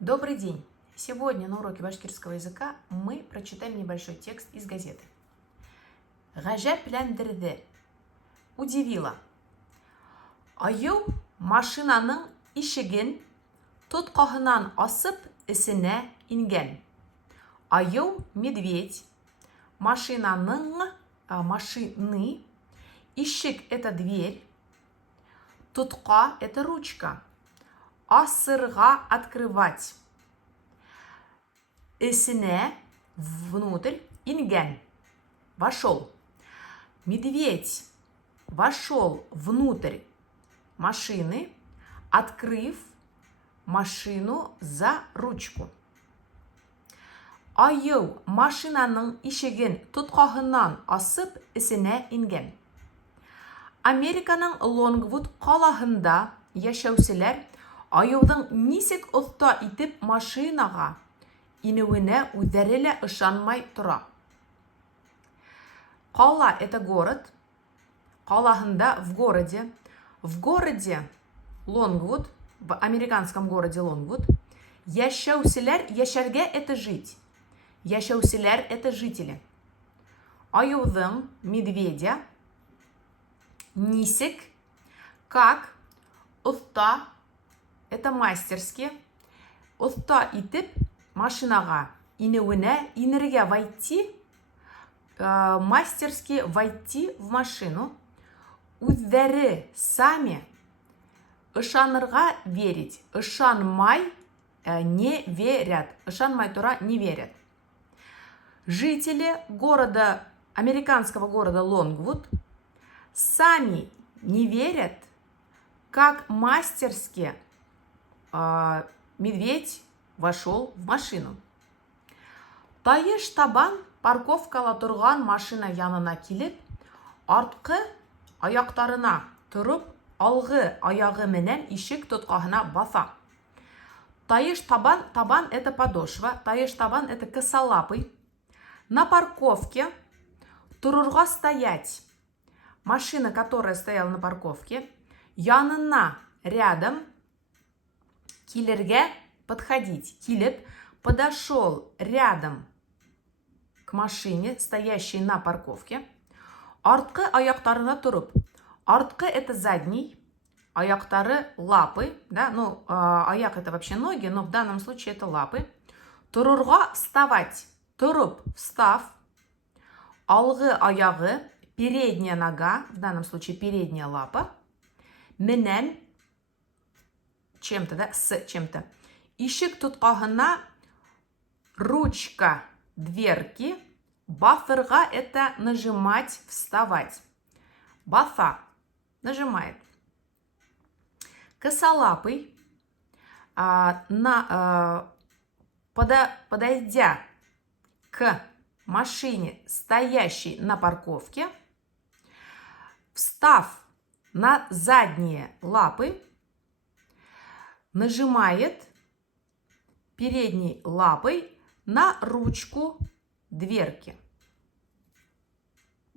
Добрый день! Сегодня на уроке башкирского языка мы прочитаем небольшой текст из газеты. Гаҗәпләндерде. Удивило. Аю машинаның ишеген тоткаһыннан асып эсенә ингән. Аю медведь. Машины, ишек это дверь, тутка это ручка, асырга открывать, эсенә внутрь, ингән вошел. Медведь вошел внутрь машины, открыв машину за ручку. Аю машинаның ишеген тоткаһыннан асып эсенә ингән. Американың Лонгвуд калаһында яшәүчеләр аюның нисек оста итеп машинага инүенә үзләре лә ышанмай тора. Кала это город, калаһында в городе. В городе Лонгвуд, в американском городе Лонгвуд, яшәүчеләр, яшәргә это жить. Яшәүчеләр это жители. Аюның, медведя, нисек, как, оста, это мастерски, оста итеп машинага инүенә, инергә войти, мастерски войти в машину, үзләре сами ышанырга верить, ышанмай не верят, ышанмай тора не верят. Жители города, американского города Лонгвуд сами не верят, как мастерски медведь вошел в машину. Таеш табан парковкала торган машина янына килеп, арткы аяктарына турып, алгы аягы менән ишек тоткаһына баса. Таеш табан это подошва, таеш табан это косолапый. На парковке турурга стоять. Машина, которая стояла на парковке, янына рядом килергә подходить. Килеп подошел рядом к машине, стоящей на парковке. Арткы аяктарына турып. Арткы это задний, аяктары лапы, да, ну аяк это вообще ноги, но в данном случае это лапы. Турурга вставать. Туруп, встав, алгы аягы, передняя нога, в данном случае передняя лапа, менен чем-то, да, с чем-то. Ишек тоткаһына ручка дверки, басырга это нажимать, вставать. Баса, нажимает. Косолапый, подойдя к машине, стоящей на парковке, встав на задние лапы, нажимает передней лапой на ручку дверки.